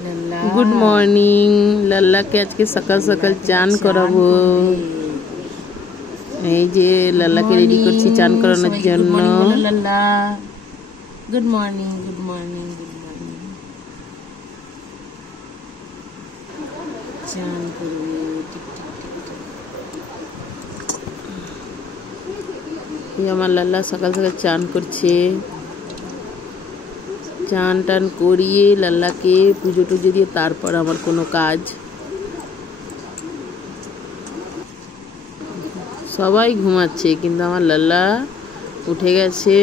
Good morning. लल्ला के आज के सकाल सकाल चान कराबो। এই যে লাল্লাকে রেডি করছি চান করানোর জন্য। Lalla good morning, good morning, good morning. চান করবে টিক টিক টিক টিক। এই আমার লাল্লা সকাল সকাল চান করছে। চান টান করিয়ে লাল্লাকে পুজো টুজো দিয়ে তারপর আমার কোনো কাজ। সবাই ঘুমাচ্ছে কিন্তু আমার লাল্লা উঠে গেছে।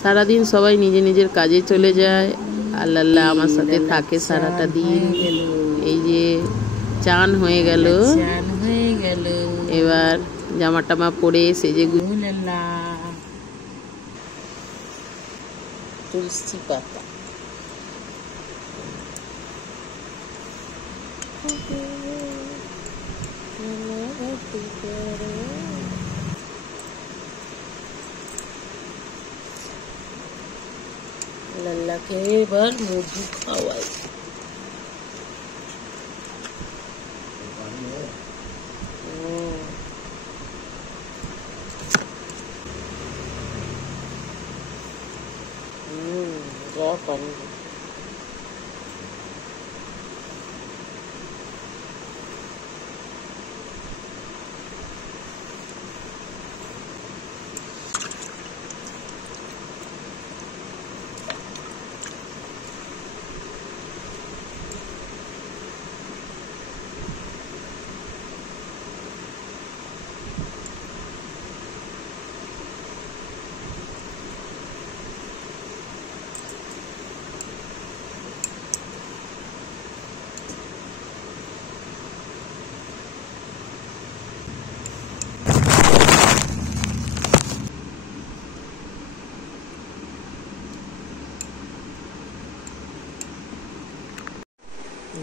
সারাদিন সবাই নিজে নিজের কাজে চলে যায় আর লাল্লা আমার সাথে থাকে সারাটা দিন। এই যে চান হয়ে গেল, এবার জামা টামা পরে সেজে লাল্লা তুলসী পাতা লাল্লাকে এবার মধু খাওয়াই। যা পানি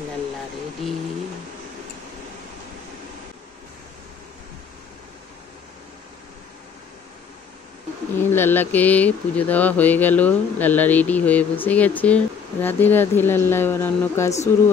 লাল্লা রেডি। লাল্লাকে পুজো দেওয়া হয়ে গেল, লাল্লা রেডি হয়ে বসে গেছে। রাধে রাধে লাল্লা, এবার অন্য কাজ শুরু।